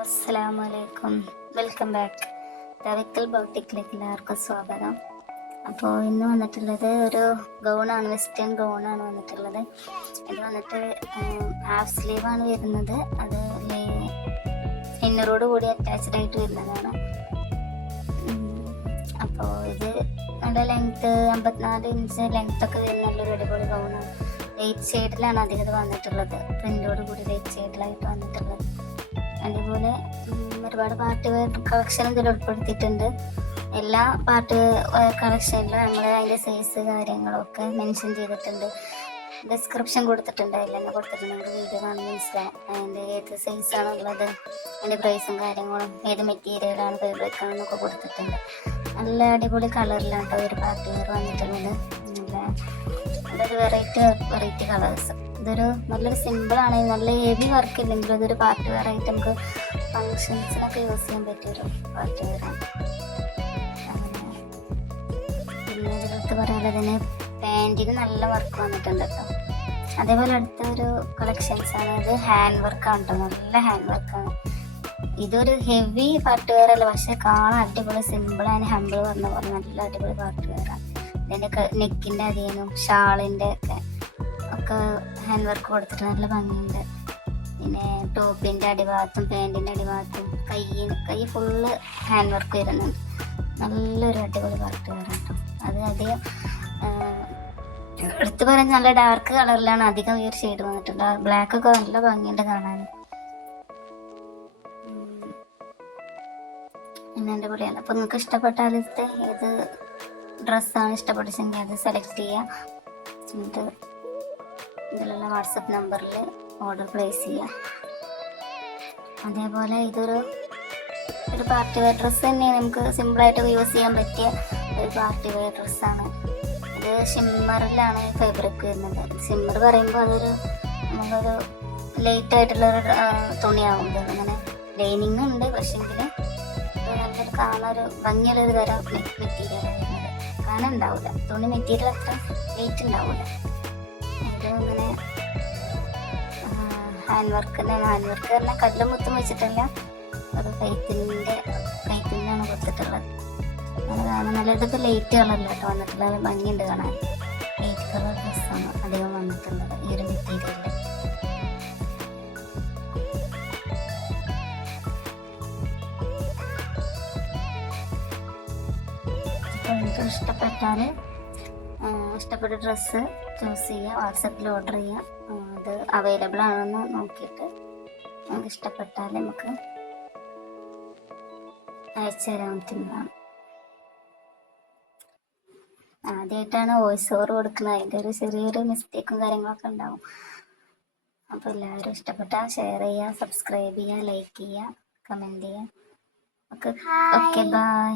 അസ്സലാമു അലൈക്കും welcome back. Thavakkal ബൗട്ടിക്കിലേക്ക് എല്ലാവർക്കും സ്വാഗതം. അപ്പോൾ ഇന്ന് വന്നിട്ടുള്ളത് ഒരു ഗൗണാണ് വെസ്റ്റേൺ ഗൗണാണ് വന്നിട്ടുള്ളത്. ഇത് വന്നിട്ട് ഹാഫ് സ്ലീവാണ് വരുന്നത്. അത് ഇന്നറോട് കൂടി അറ്റാച്ച്ഡ് ആയിട്ട് വരുന്നതാണ്. അപ്പോൾ ഇത് നല്ല ലെങ്ത്ത് അമ്പത്തിനാല് ഇഞ്ച് ലെങ്ത് ഒക്കെ വരുന്ന നല്ലൊരു അടിപൊളി ഗൗണാണ്. ലൈറ്റ് ഷെയ്ഡിലാണ് അധികം വന്നിട്ടുള്ളത്. പ്രിന്റോട് കൂടി ലൈറ്റ് ഷെയ്ഡിലായിട്ട് വന്നിട്ടുള്ളത്. അതുപോലെ ഒരുപാട് വെയർ കളക്ഷൻ ഇതിൽ ഉൾപ്പെടുത്തിയിട്ടുണ്ട്. എല്ലാ പാട്ട് കളക്ഷനിലും നമ്മൾ അതിന്റെ സൈസ് കാര്യങ്ങളൊക്കെ മെൻഷൻ ചെയ്തിട്ടുണ്ട്. ഡിസ്ക്രിപ്ഷൻ കൊടുത്തിട്ടുണ്ട്. എല്ലാം കൊടുത്തിട്ടുണ്ട്. വീഡിയോ കാണുന്ന മനസ്സിലാവും അതിന്റെ ഏത് സൈസാണ് ആണുള്ളത് അതിന്റെ പ്രൈസും കാര്യങ്ങളും ഏത് മെറ്റീരിയലാണ് ഫേബ്രിക് ആണെന്നൊക്കെ കൊടുത്തിട്ടുണ്ട്. നല്ല അടിപൊളി കളറിലാണ് കേട്ടോ ഒരു പാർട്ടി വന്നിട്ടുള്ളത്. നല്ല അതൊരു വെറൈറ്റി വെറൈറ്റി കളേഴ്സ് ഇതൊരു നല്ലൊരു സിമ്പിൾ ആണ്. നല്ല ഹെവി വർക്ക് ഇല്ലെങ്കിലും ഇതൊരു പാർട്ടി വെയർ ആയിട്ട് നമുക്ക് ഫങ്ഷൻസിനൊക്കെ യൂസ് ചെയ്യാൻ പറ്റിയൊരു പാർട്ടി വെയർ ആണ്. പിന്നെ ഇതിലടുത്ത് പറയാനുള്ളത് ഇതിന് പാന്റിന് നല്ല വർക്ക് വന്നിട്ടുണ്ട് കേട്ടോ അതേപോലെ അടുത്ത ഒരു കളക്ഷൻസ് ആണ് ഇത് ഹാൻഡ് വർക്കാണ് കേട്ടോ നല്ല ഹാൻഡ് വർക്കാണ് ഇതൊരു ഹെവി പാർട്ട് വെയർ അല്ല പക്ഷെ കാണാൻ അടിപൊളി സിമ്പിൾ ആൻഡ് ഹമ്പിൾ പറഞ്ഞ പോലെ നല്ല അടിപൊളി പാർട്ട് വെയർ ആണ്. ഇതിന്റെ നെക്കിന്റെ അധികം ഷാളിന്റെ ഒക്കെ ഒക്കെ ഹാൻഡ് വർക്ക് കൊടുത്തിട്ട് നല്ല ഭംഗിയുണ്ട്. പിന്നെ ടോപ്പിന്റെ അടിഭാഗത്തും പാന്റിന്റെ അടിഭാഗത്തും കൈ കൈ ഫുള്ള് ഹാൻഡ് വർക്ക് വരുന്നുണ്ട്. നല്ലൊരു അടിപൊളി വർക്ക് വരുന്നുണ്ട് അത് അധികം എടുത്തു പറയാൻ നല്ല ഡാർക്ക് കളറിലാണ് അധികം ഈ ഒരു ഷെയ്ഡ് വന്നിട്ടുണ്ട് ബ്ലാക്ക് ഒക്കെ നല്ല ഭംഗിയുണ്ട് കാണാൻ. പിന്നെ കൂടെയാണ് അപ്പോൾ നിങ്ങൾക്ക് ഇഷ്ടപ്പെട്ടാലത്തെ ഏത് ഡ്രസ്സാണ് ഇഷ്ടപ്പെട്ടെങ്കിൽ അത് സെലക്ട് ചെയ്യുക എന്നിട്ട് ഇതിലുള്ള വാട്സപ്പ് നമ്പറിൽ ഓർഡർ പ്ലേസ് ചെയ്യുക അതേപോലെ ഇതൊരു ഒരു പാർട്ടി വെയർ ഡ്രസ്സ് തന്നെയാണ്. നമുക്ക് സിമ്പിളായിട്ട് യൂസ് ചെയ്യാൻ പറ്റിയ ഒരു പാർട്ടി വെയർ ഡ്രസ്സാണ് ഇത് ഷിമ്മറിലാണ് ഫാബ്രിക് വരുന്നത്. ഷിമ്മർ പറയുമ്പോൾ അതൊരു നമ്മളൊരു ലൈറ്റ് ആയിട്ടുള്ളൊരു ഒരു തുണിയാവും. അങ്ങനെ ലൈനിങ് ഉണ്ട്. പക്ഷെങ്കിൽ നല്ലൊരു കാണാൻ ഒരു ഭംഗിയുള്ളൊരു തരം മെറ്റീരിയലാണ് വരുന്നത്. കാണാൻ ഉണ്ടാവില്ല തുണി മെറ്റീരിയൽ അത്ര വെയിറ്റ് ഉണ്ടാവില്ല ഇത് ഹാൻഡ് വർക്ക് ഹാൻഡ് വർക്ക് പറഞ്ഞാൽ കല്ലും മുത്തും വെച്ചിട്ടല്ല അത് കൈത്തിന്റെ കൈത്തിനാണ് കൊടുത്തിട്ടുള്ളത്. അത് നല്ല ഇതൊക്കെ ലൈറ്റ് കളറില്ല കേട്ടോ വന്നിട്ടുള്ളത് ഭംഗിയുണ്ട് കാണാൻ. ലൈറ്റ് കളർ ഡ്രസ്സാണ് അധികം വന്നിട്ടുള്ളത്. ഈ ഒരു മെറ്റീരിയലിൽ നിങ്ങൾക്ക് ഇഷ്ടപ്പെട്ടാൽ ഇഷ്ടപ്പെട്ട ഡ്രസ്സ് ചൂസ് ചെയ്യുക വാട്സപ്പിൽ ഓർഡർ ചെയ്യുക. അത് അവൈലബിൾ ആണെന്ന് നോക്കിയിട്ട് നമുക്ക് ഇഷ്ടപ്പെട്ടാൽ നമുക്ക് അയച്ചു തരാൻ പറ്റുന്നതാണ് ആദ്യമായിട്ടാണ് വോയിസ് ഓവർ കൊടുക്കുന്നത്. അതിന്റെ ഒരു ചെറിയൊരു മിസ്റ്റേക്കും കാര്യങ്ങളൊക്കെ ഉണ്ടാവും. അപ്പോൾ എല്ലാവരും ഇഷ്ടപ്പെട്ടാൽ ഷെയർ ചെയ്യുക സബ്സ്ക്രൈബ് ചെയ്യുക ലൈക്ക് ചെയ്യുക കമന്റ് ചെയ്യുക. Okay okay bye